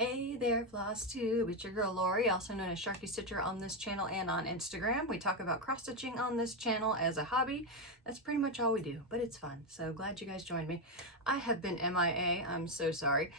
Hey there, Flosstube. It's your girl Lori, also known as Sharky Stitcher on this channel and on Instagram. We talk about cross stitching on this channel as a hobby. That's pretty much all we do, but it's fun. So glad you guys joined me. I have been MIA. I'm so sorry.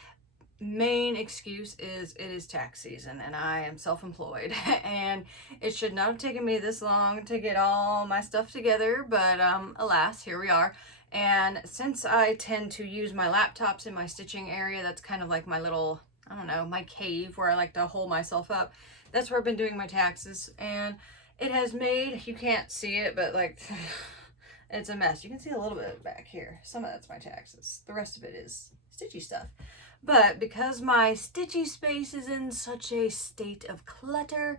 Main excuse is it is tax season and I am self-employed and it should not have taken me this long to get all my stuff together, but alas, here we are. And since I tend to use my laptops in my stitching area, that's kind of like my little, I don't know, my cave where I like to hold myself up. That's where I've been doing my taxes, and it has made, you can't see it, but like, it's a mess. You can see a little bit back here. Some of that's my taxes. The rest of it is stitchy stuff. But because my stitchy space is in such a state of clutter,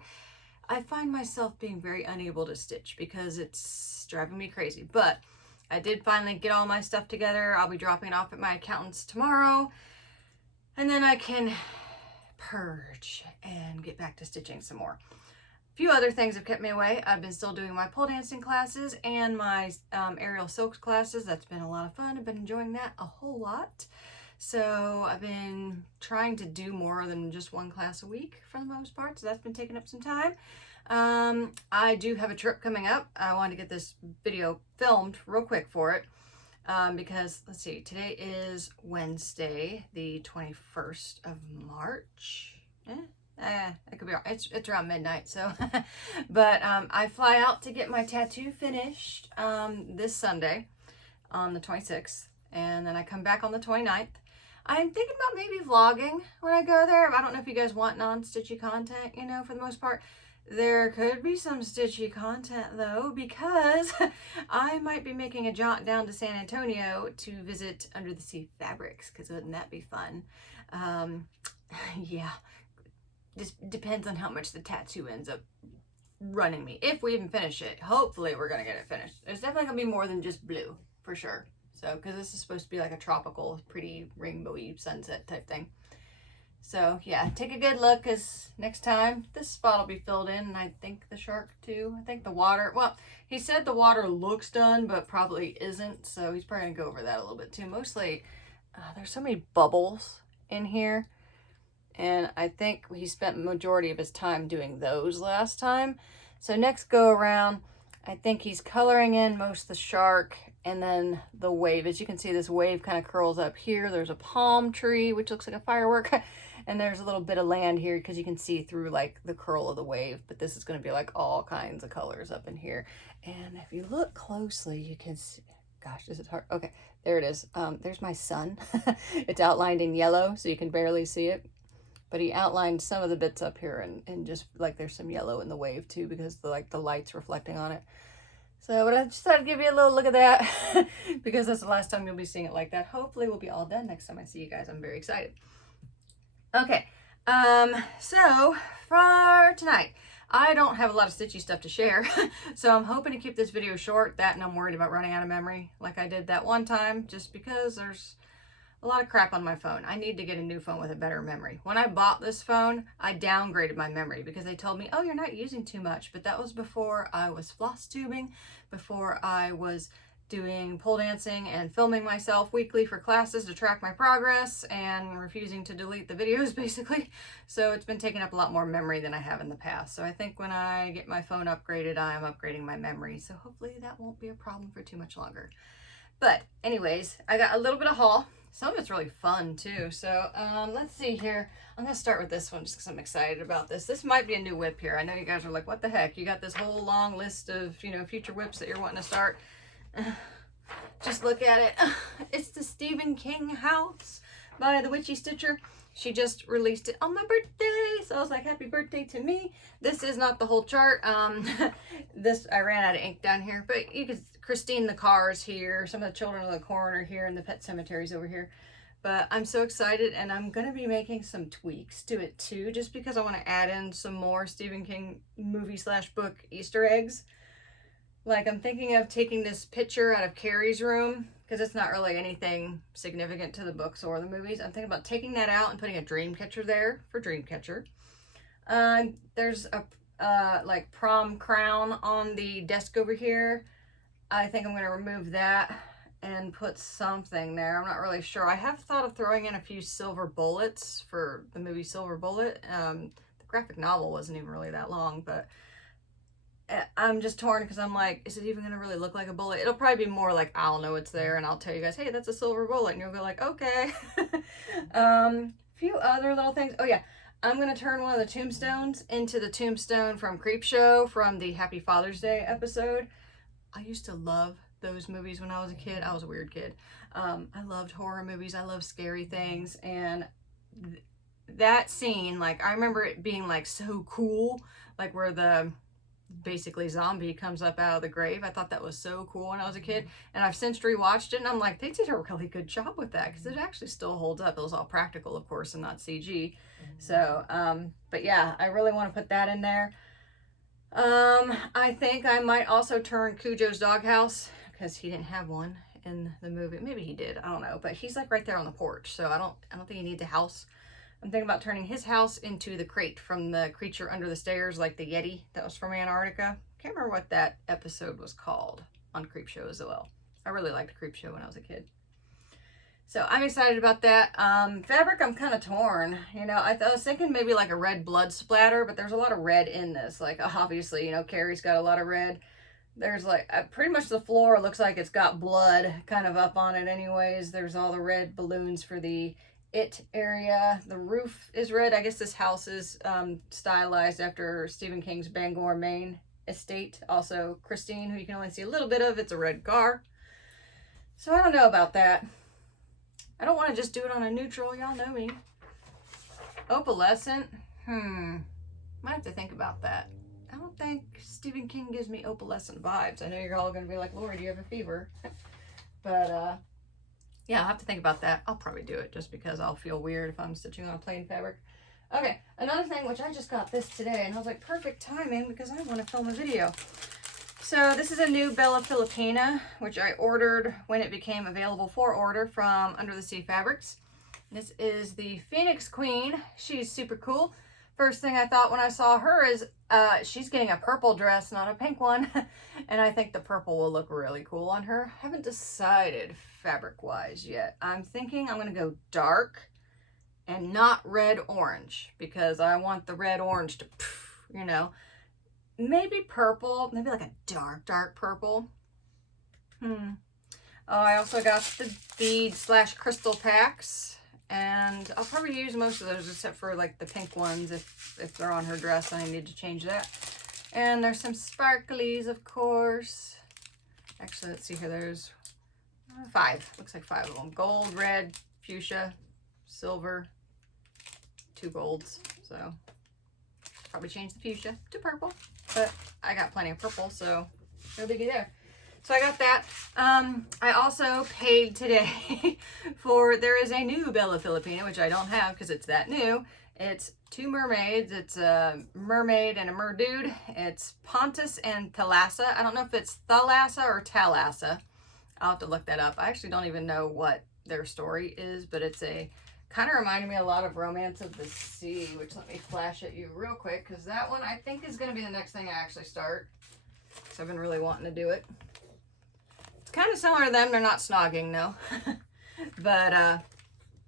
I find myself being very unable to stitch because it's driving me crazy. But I did finally get all my stuff together. I'll be dropping it off at my accountant's tomorrow. And then I can purge and get back to stitching some more. A few other things have kept me away. I've been still doing my pole dancing classes and my aerial silks classes. That's been a lot of fun. I've been enjoying that a whole lot. So I've been trying to do more than just one class a week for the most part. So that's been taking up some time. I do have a trip coming up. I wanted to get this video filmed real quick for it. Because let's see, today is Wednesday, the 21st of March. It could be wrong. It's around midnight, so but I fly out to get my tattoo finished this Sunday on the 26th, and then I come back on the 29th. I'm thinking about maybe vlogging when I go there. I don't know if you guys want non-stitchy content, you know, for the most part. There could be some stitchy content though, because I might be making a jaunt down to San Antonio to visit Under the Sea Fabrics, because wouldn't that be fun? Yeah, just depends on how much the tattoo ends up running me. If we even finish it, hopefully we're gonna get it finished. It's definitely gonna be more than just blue, for sure. So, because this is supposed to be like a tropical, pretty rainbowy sunset type thing. So yeah, take a good look, because next time this spot will be filled in, and I think the shark too. I think the water, well, he said the water looks done, but probably isn't. So he's probably gonna go over that a little bit too. Mostly, there's so many bubbles in here, and I think he spent majority of his time doing those last time. So next go around, I think he's coloring in most of the shark and then the wave. As you can see, this wave kind of curls up here. There's a palm tree, which looks like a firework. And there's a little bit of land here because you can see through like the curl of the wave. But this is going to be like all kinds of colors up in here. And if you look closely, you can see, gosh, is it hard? Okay, there it is. There's my sun. It's outlined in yellow, so you can barely see it. But he outlined some of the bits up here, and just like there's some yellow in the wave too, because the light's reflecting on it. So, but I just thought I'd give you a little look at that because that's the last time you'll be seeing it like that. Hopefully we'll be all done next time I see you guys. I'm very excited. Okay, so for tonight, I don't have a lot of stitchy stuff to share, so I'm hoping to keep this video short. That, and I'm worried about running out of memory like I did that one time, just because there's a lot of crap on my phone. I need to get a new phone with a better memory. When I bought this phone, I downgraded my memory because they told me, oh, you're not using too much. But that was before I was floss tubing, before I was doing pole dancing and filming myself weekly for classes to track my progress and refusing to delete the videos, basically. So it's been taking up a lot more memory than I have in the past. So I think when I get my phone upgraded, I am upgrading my memory. So hopefully that won't be a problem for too much longer. But anyways, I got a little bit of haul. Some of it's really fun too. So let's see here. I'm gonna start with this one just because I'm excited about this. This might be a new whip here. I know you guys are like, what the heck? You got this whole long list of, you know, future whips that you're wanting to start. Just look at it. It's the Stephen King house by the Witchy Stitcher. She just released it on my birthday, so I was like, happy birthday to me. This is not the whole chart. This, I ran out of ink down here, but you can, Christine the cars here, some of the children of the corn are here, and the pet cemeteries over here. But I'm so excited, and I'm gonna be making some tweaks to it too, just because I want to add in some more Stephen King movie/book Easter eggs. Like, I'm thinking of taking this picture out of Carrie's room, because it's not really anything significant to the books or the movies. I'm thinking about taking that out and putting a dream catcher there for Dreamcatcher. There's a like prom crown on the desk over here. I think I'm going to remove that and put something there. I'm not really sure. I have thought of throwing in a few silver bullets for the movie Silver Bullet. The graphic novel wasn't even really that long, but I'm just torn because I'm like, is it even going to really look like a bullet? It'll probably be more like, I'll know it's there and I'll tell you guys, hey, that's a silver bullet. And you'll go like, okay. Few other little things. Oh yeah, I'm going to turn one of the tombstones into the tombstone from Creepshow from the Happy Father's Day episode. I used to love those movies when I was a kid. I was a weird kid. I loved horror movies. I love scary things. And that scene, like, I remember it being like so cool, like where the basically zombie comes up out of the grave. I thought that was so cool when I was a kid, and I've since rewatched it and I'm like, they did a really good job with that because it actually still holds up. It was all practical, of course, and not CG. So but yeah, I really want to put that in there. I think I might also turn Cujo's doghouse, because he didn't have one in the movie. Maybe he did, I don't know, but he's like right there on the porch, so I don't think he needs a house. I'm thinking about turning his house into the crate from the Creature Under the Stairs, like the Yeti that was from Antarctica. Can't remember what that episode was called on Creepshow as well. I really liked Creepshow when I was a kid. So I'm excited about that. Fabric, I'm kind of torn. You know, I was thinking maybe like a red blood splatter, but there's a lot of red in this. Like, obviously, you know, Carrie's got a lot of red. There's like, pretty much the floor looks like it's got blood kind of up on it anyways. There's all the red balloons for the It area. The roof is red. I guess this house is stylized after Stephen King's Bangor, Maine estate. Also Christine, who you can only see a little bit of. It's a red car. So I don't know about that. I don't want to just do it on a neutral. Y'all know me. Opalescent. Might have to think about that. I don't think Stephen King gives me opalescent vibes. I know you're all going to be like, Lori, do you have a fever? But yeah, I'll have to think about that. I'll probably do it just because I'll feel weird if I'm stitching on a plain fabric. Okay, another thing, which I just got this today, and I was like, perfect timing because I want to film a video. So this is a new Bella Filipina, which I ordered when it became available for order from Under the Sea Fabrics. This is the Phoenix Queen. She's super cool. First thing I thought when I saw her is she's getting a purple dress, not a pink one. And I think the purple will look really cool on her. Haven't decided fabric-wise yet. I'm thinking I'm going to go dark and not red-orange, because I want the red-orange to, you know, maybe purple, maybe like a dark, dark purple. Oh, I also got the bead/crystal packs. And I'll probably use most of those except for like the pink ones if they're on her dress and I need to change that. And there's some sparklies, of course. Actually, let's see here. There's 5. Looks like 5 of them. Gold, red, fuchsia, silver, 2 golds. So probably change the fuchsia to purple. But I got plenty of purple, so no biggie there. So I got that. I also paid today for, there is a new Bella Filipina, which I don't have because it's that new. It's 2 mermaids. It's a mermaid and a merdude. It's Pontus and Thalassa. I don't know if it's Thalassa or Talassa. I'll have to look that up. I actually don't even know what their story is, but it's a, kind of reminded me a lot of Romance of the Sea, which let me flash at you real quick, because that one I think is going to be the next thing I actually start. So I've been really wanting to do it. Kind of similar to them. They're not snogging, though. But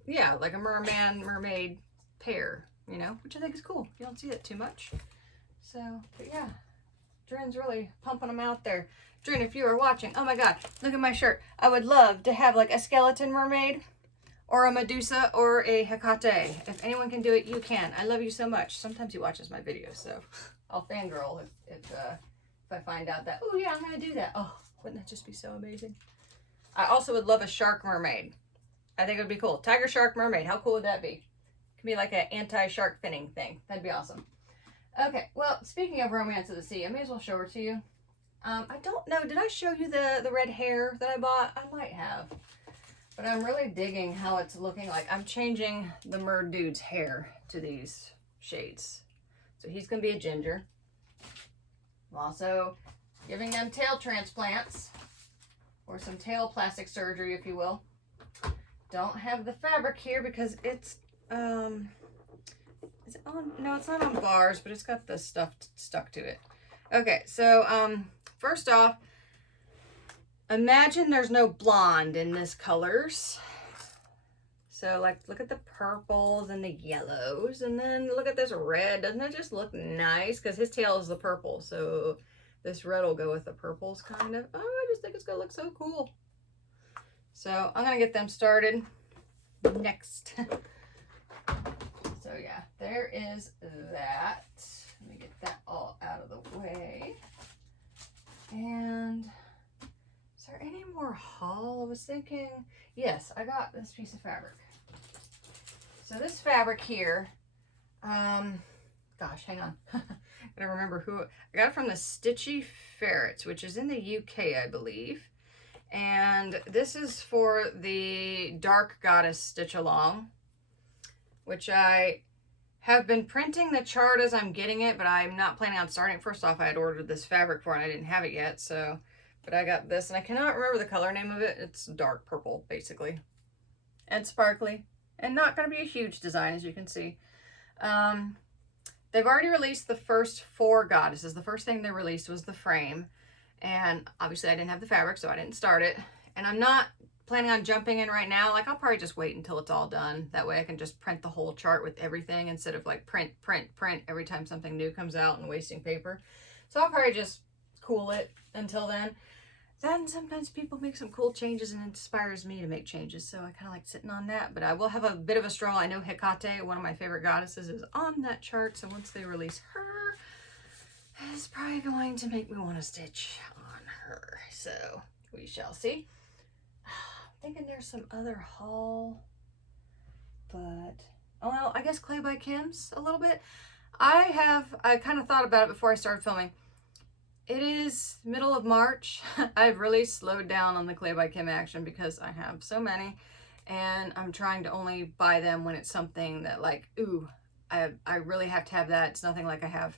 yeah, like a mermaid pair, you know, which I think is cool. You don't see it too much. So, but yeah, Dren's really pumping them out there. Dren, if you are watching, oh my god, look at my shirt. I would love to have like a skeleton mermaid or a Medusa or a Hecate. If anyone can do it, you can. I love you so much. Sometimes he watches my videos, so I'll fangirl if I find out that, oh yeah, I'm going to do that. Oh, wouldn't that just be so amazing? I also would love a shark mermaid. I think it would be cool. Tiger shark mermaid. How cool would that be? It could be like an anti-shark finning thing. That'd be awesome. Okay, well, speaking of Romance of the Sea, I may as well show her to you. I don't know. Did I show you the red hair that I bought? I might have. But I'm really digging how it's looking like. I'm changing the mer dude's hair to these shades. So he's going to be a ginger. I'm also giving them tail transplants, or some tail plastic surgery, if you will. Don't have the fabric here because it's, is it on? No, it's not on bars, but it's got the stuff stuck to it. Okay, so, first off, imagine there's no blonde in this colors. So like, look at the purples and the yellows, and then look at this red. Doesn't it just look nice? Because his tail is the purple, so this red will go with the purples kind of. Oh, I just think it's gonna look so cool. So I'm gonna get them started next. So yeah, there is that. Let me get that all out of the way. And is there any more haul? I was thinking, yes, I got this piece of fabric. So this fabric here, gosh, hang on. I gotta remember who, I got it from the Stitchy Ferrets, which is in the UK, I believe. And this is for the Dark Goddess Stitch Along, which I have been printing the chart as I'm getting it, but I'm not planning on starting it. First off, I had ordered this fabric for it and I didn't have it yet, so, but I got this, and I cannot remember the color name of it. It's dark purple, basically, and sparkly. And not going to be a huge design, as you can see. They've already released the first 4 goddesses. The first thing they released was the frame. And obviously I didn't have the fabric, so I didn't start it. And I'm not planning on jumping in right now. Like, I'll probably just wait until it's all done. That way I can just print the whole chart with everything instead of like print every time something new comes out and wasting paper. So I'll probably just cool it until then. Then sometimes people make some cool changes and it inspires me to make changes, so I kind of like sitting on that. But I will have a bit of a struggle. I know Hecate, one of my favorite goddesses, is on that chart, so once they release her, it's probably going to make me want to stitch on her. So we shall see. I'm thinking there's some other haul, but oh well, I guess Clay by Kim's a little bit. I kind of thought about it before I started filming. It is middle of March. I've really slowed down on the Clay by Kim action because I have so many, and I'm trying to only buy them when it's something that like, ooh, I really have to have that. It's nothing like I have.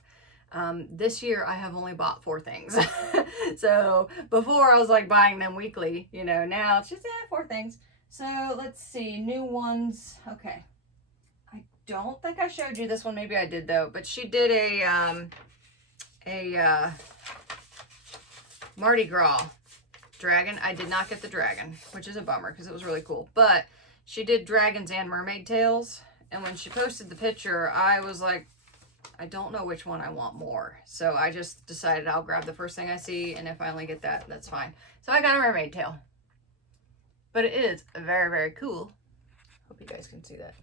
This year I have only bought 4 things. So before I was like buying them weekly, you know, now it's just 4 things. So let's see, new ones. Okay. I don't think I showed you this one. Maybe I did though, but she did a Mardi Gras dragon. I did not get the dragon, which is a bummer because it was really cool. But she did dragons and mermaid tails. And when she posted the picture, I was like, I don't know which one I want more. So I just decided I'll grab the first thing I see. And if I only get that, that's fine. So I got a mermaid tail. But it is very, very cool. Hope you guys can see that.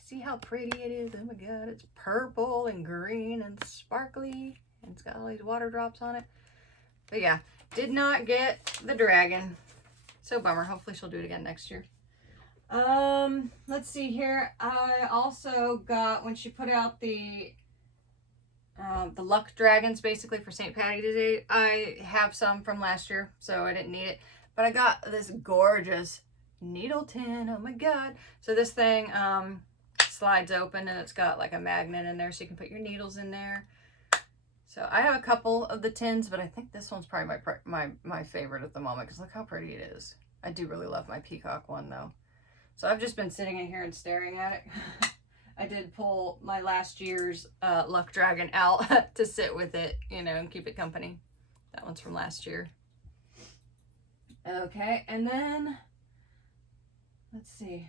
See how pretty it is? Oh my god, it's purple and green and sparkly. And it's got all these water drops on it. But yeah, did not get the dragon. So bummer. Hopefully she'll do it again next year. Let's see here. I also got, when she put out the luck dragons basically for St. Patty's Day, I have some from last year, so I didn't need it. But I got this gorgeous needle tin. Oh my god. So this thing slides open and it's got like a magnet in there so you can put your needles in there. So I have a couple of the tins, but I think this one's probably my favorite at the moment because look how pretty it is. I do really love my peacock one though. So I've just been sitting in here and staring at it. I did pull my last year's luck dragon out to sit with it, you know, and keep it company. That one's from last year. Okay, and then let's see.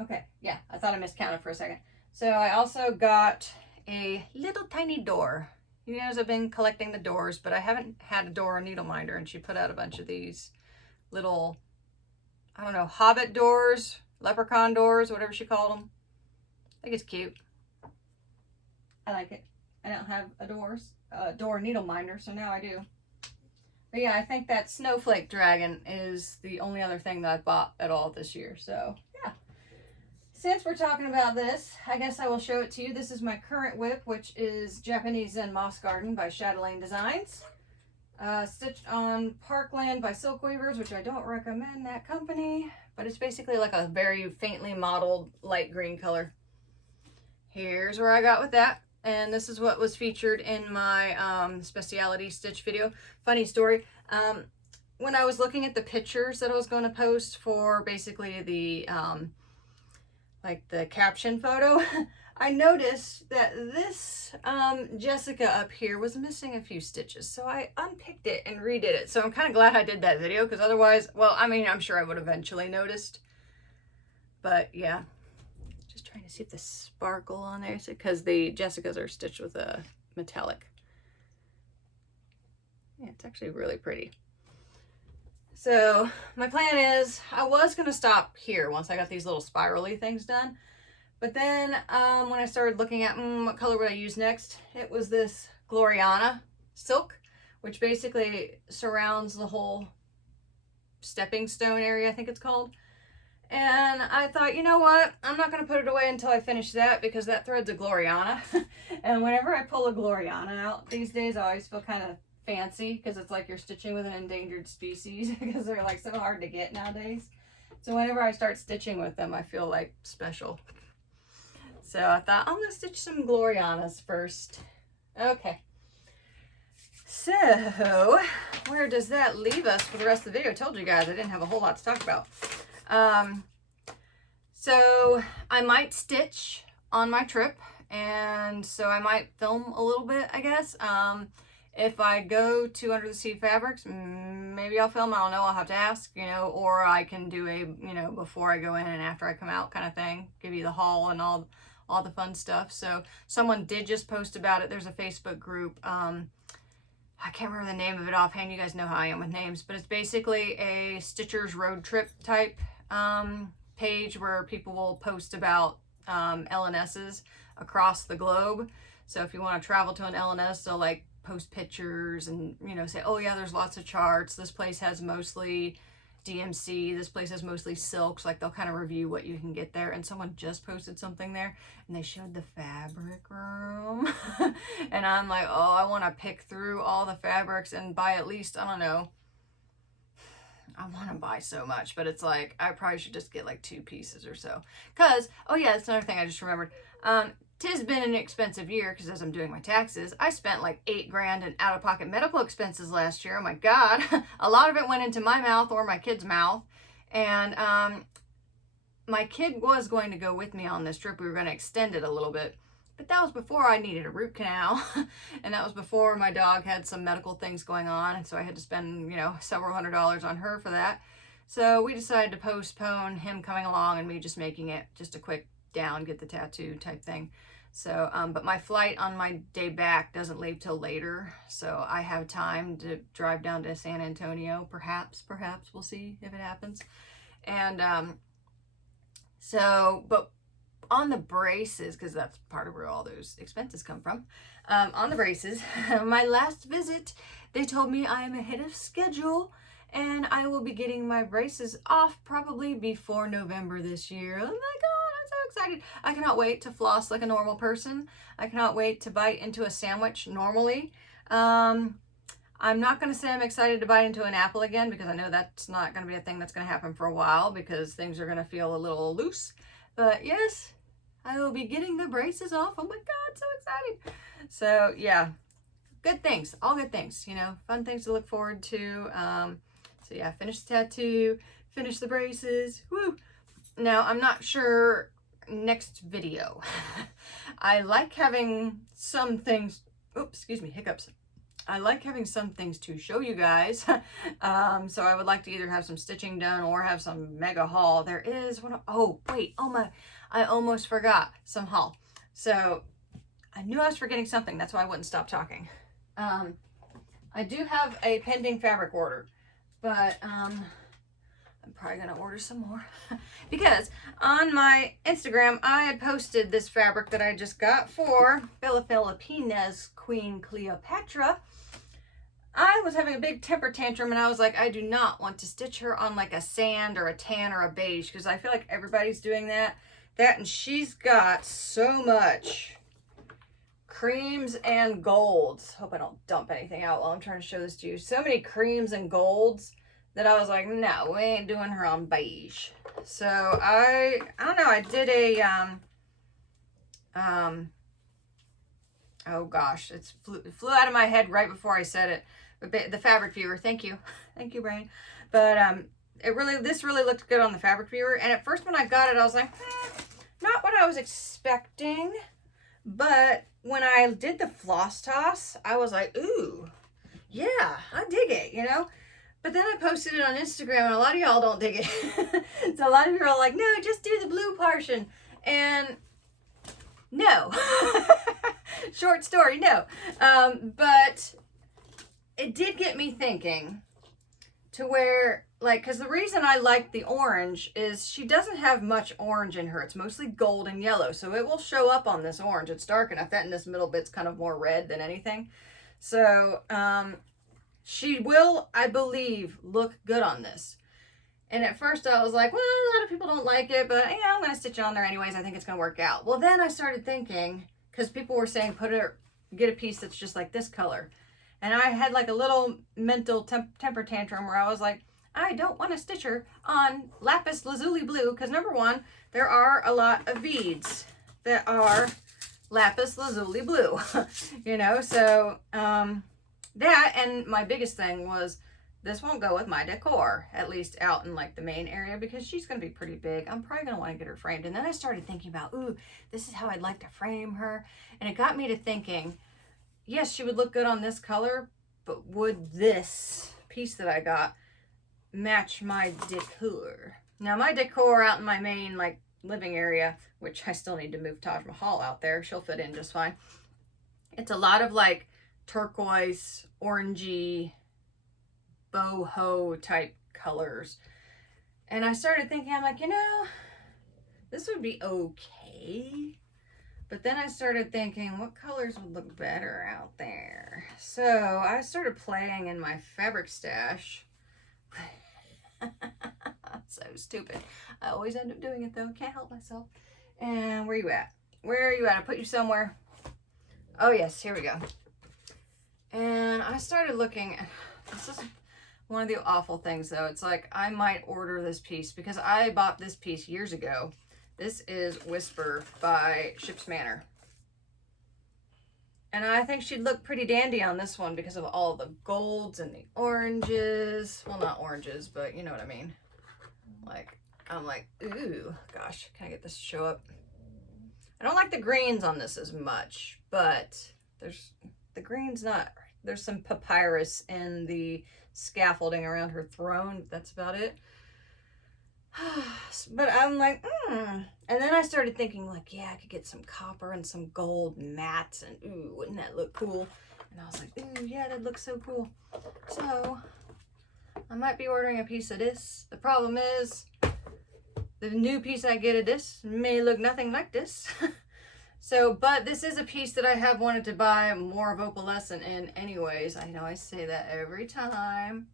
Okay, yeah, I thought I miscounted for a second. So I also got a little tiny door. You guys have been collecting the doors, but I haven't had a door or needle minder, and she put out a bunch of these little, I don't know, hobbit doors, leprechaun doors, whatever she called them. I think it's cute. I like it. I don't have a door needle minder, so now I do. But yeah, I think that snowflake dragon is the only other thing that I bought at all this year. So yeah. Since we're talking about this, I guess I will show it to you. This is my current whip, which is Japanese Zen Moss Garden by Chatelaine Designs. Stitched on Parkland by Silk Weavers, which I don't recommend that company. But it's basically like a very faintly modeled light green color. Here's where I got with that. And this is what was featured in my specialty stitch video. Funny story. When I was looking at the pictures that I was going to post for basically the like the caption photo, I noticed that this Jessica up here was missing a few stitches. So I unpicked it and redid it. So I'm kind of glad I did that video, because otherwise, well, I mean, I'm sure I would eventually noticed. But yeah, just trying to see if the sparkle on there, because the Jessicas are stitched with a metallic. Yeah, it's actually really pretty. So my plan is, I was going to stop here once I got these little spirally things done. But then when I started looking at what color would I use next, it was this Gloriana silk, which basically surrounds the whole stepping stone area, I think it's called. And I thought, you know what? I'm not going to put it away until I finish that, because that thread's a Gloriana. And whenever I pull a Gloriana out these days, I always feel kind of fancy, because it's like you're stitching with an endangered species, because they're like so hard to get nowadays. So whenever I start stitching with them, I feel like special. So I thought, I'm going to stitch some Glorianas first. Okay. So, where does that leave us for the rest of the video? I told you guys I didn't have a whole lot to talk about. So I might stitch on my trip, and so I might film a little bit, I guess. If I go to Under the Sea Fabrics, maybe I'll film. I don't know. I'll have to ask, you know, or I can do a, you know, before I go in and after I come out kind of thing. Give you the haul and all the fun stuff. So someone did just post about it. There's a Facebook group. I can't remember the name of it offhand. You guys know how I am with names, but it's basically a Stitchers road trip type page where people will post about LNSs across the globe. So if you want to travel to an LNS, they'll like post pictures and, you know, say, oh yeah, there's lots of charts. This place has mostly DMC. This place has mostly silks. Like they'll kind of review what you can get there. And someone just posted something there and they showed the fabric room. And I'm like, oh, I want to pick through all the fabrics and buy at least, I don't know. I want to buy so much, but it's like, I probably should just get like 2 pieces or so. Cause, oh yeah, that's another thing I just remembered. Tis been an expensive year, because as I'm doing my taxes, I spent like $8 grand in out-of-pocket medical expenses last year. Oh my God. A lot of it went into my mouth or my kid's mouth. And my kid was going to go with me on this trip. We were going to extend it a little bit. But that was before I needed a root canal. And that was before my dog had some medical things going on. And so I had to spend, you know, several $100s on her for that. So we decided to postpone him coming along and me just making it just a quick down, get the tattoo type thing. So, but my flight on my day back doesn't leave till later. So I have time to drive down to San Antonio. Perhaps we'll see if it happens. And, so, but on the braces, because that's part of where all those expenses come from. On the braces, my last visit, they told me I am ahead of schedule and I will be getting my braces off probably before November this year. Oh my God, I'm so excited. I cannot wait to floss like a normal person. I cannot wait to bite into a sandwich normally. I'm not going to say I'm excited to bite into an apple again, because I know that's not going to be a thing that's going to happen for a while, because things are going to feel a little loose. But yes, I will be getting the braces off. Oh my God, so excited. So yeah, good things, all good things, you know, fun things to look forward to. So yeah, finish the tattoo, finish the braces, woo. Now, I'm not sure next video. I like having some things, oops, excuse me, hiccups. I like having some things to show you guys. So I would like to either have some stitching done or have some mega haul. There is one, oh wait, oh my, I almost forgot some haul. So I knew I was forgetting something. That's why I wouldn't stop talking. I do have a pending fabric order, but I'm probably gonna order some more because on my Instagram I had posted this fabric that I just got for Filipina's Queen Cleopatra. I was having a big temper tantrum and I was like, I do not want to stitch her on like a sand or a tan or a beige, because I feel like everybody's doing that. And she's got so much creams and golds. Hope I don't dump anything out while I'm trying to show this to you. So many creams and golds that I was like, no, we ain't doing her on beige. So I don't know, I did a, oh gosh, it flew out of my head right before I said it. But the fabric viewer, thank you. Thank you, Brian. But this really looked good on the fabric viewer. And at first when I got it, I was like, not what what I was expecting, but when I did the floss toss, I was like, ooh, yeah, I dig it, you know? But then I posted it on Instagram, and a lot of y'all don't dig it. So a lot of you are like, no, just do the blue portion. And no. Short story, no. But it did get me thinking to where, like, because the reason I like the orange is she doesn't have much orange in her. It's mostly gold and yellow, so it will show up on this orange. It's dark enough that in this middle bit's kind of more red than anything. So, she will, I believe, look good on this. And at first I was like, well, a lot of people don't like it, but yeah, I'm going to stitch it on there anyways. I think it's going to work out. Well, then I started thinking, because people were saying, get a piece that's just like this color. And I had like a little mental temper tantrum where I was like, I don't want to stitch her on lapis lazuli blue, because number one, there are a lot of beads that are lapis lazuli blue, you know, so that, and my biggest thing was this won't go with my decor, at least out in like the main area, because she's going to be pretty big. I'm probably going to want to get her framed. And then I started thinking about, ooh, this is how I'd like to frame her. And it got me to thinking, yes, she would look good on this color, but would this piece that I got match my decor? Now my decor out in my main like living area, which I still need to move Taj Mahal out there. She'll fit in just fine. It's a lot of like turquoise, orangey, boho type colors. And I started thinking, I'm like, you know, this would be okay. But then I started thinking, what colors would look better out there? So I started playing in my fabric stash. So stupid. I always end up doing it though. Can't help myself. And where you at? Where are you at? I put you somewhere. Oh yes, here we go. And I started looking. This is one of the awful things though. It's like I might order this piece because I bought this piece years ago. This is Whisper by Ship's Manor. And I think she'd look pretty dandy on this one because of all the golds and the oranges. Well, not oranges, but you know what I mean. Like, I'm like, ooh, gosh, can I get this to show up? I don't like the greens on this as much, but the green's not, there's some papyrus in the scaffolding around her throne. That's about it. But I'm like, And then I started thinking, like, yeah, I could get some copper and some gold mats, and ooh, wouldn't that look cool? And I was like, ooh, yeah, that looks so cool. So I might be ordering a piece of this. The problem is, the new piece I get of this may look nothing like this. So, but this is a piece that I have wanted to buy more of opalescent in anyways. I know I say that every time.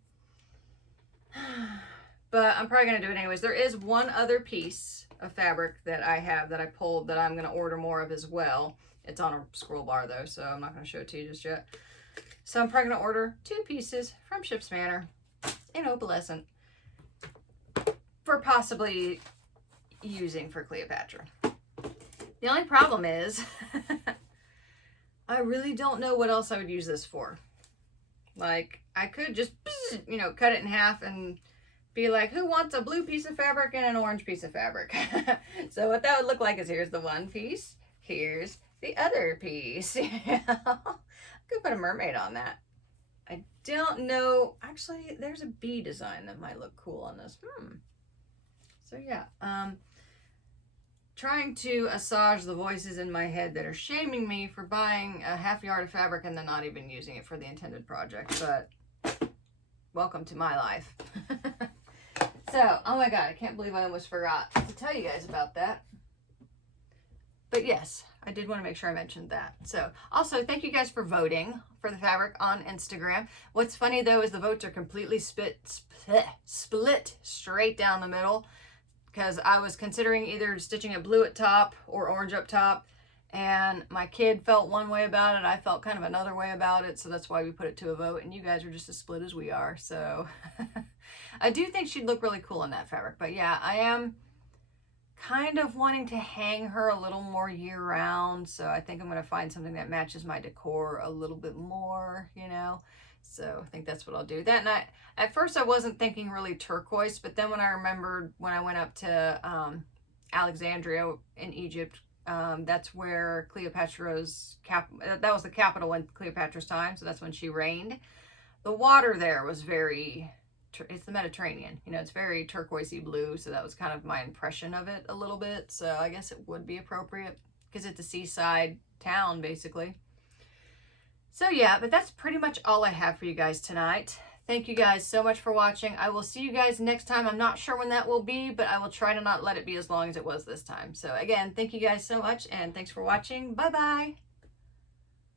But I'm probably going to do it anyways. There is one other piece of fabric that I have that I pulled that I'm going to order more of as well. It's on a scroll bar though, so I'm not going to show it to you just yet. So I'm probably going to order 2 pieces from Ship's Manor in opalescent for possibly using for Cleopatra. The only problem is I really don't know what else I would use this for. Like, I could just, you know, cut it in half and be like, who wants a blue piece of fabric and an orange piece of fabric? So what that would look like is here's the one piece, here's the other piece. Could put a mermaid on that. I don't know. Actually, there's a bee design that might look cool on this. So yeah, trying to assuage the voices in my head that are shaming me for buying a half yard of fabric and then not even using it for the intended project. But welcome to my life. So, oh my god, I can't believe I almost forgot to tell you guys about that. But yes, I did want to make sure I mentioned that. So, also, thank you guys for voting for the fabric on Instagram. What's funny, though, is the votes are completely split straight down the middle, because I was considering either stitching it blue at top or orange up top, and my kid felt one way about it. I felt kind of another way about it, so that's why we put it to a vote, and you guys are just as split as we are, so... I do think she'd look really cool in that fabric, but yeah, I am kind of wanting to hang her a little more year-round, so I think I'm going to find something that matches my decor a little bit more, you know, so I think that's what I'll do. That night, at first I wasn't thinking really turquoise, but then when I remembered when I went up to Alexandria in Egypt. That's where Cleopatra's that was the capital in Cleopatra's time, so that's when she reigned. The water there was very, it's the Mediterranean, you know, it's very turquoisey blue, so that was kind of my impression of it a little bit. So I guess it would be appropriate because it's a seaside town basically. So yeah, but that's pretty much all I have for you guys tonight. Thank you guys so much for watching. I will see you guys next time. I'm not sure when that will be, but I will try to not let it be as long as it was this time. So again, thank you guys so much, and thanks for watching. Bye-bye.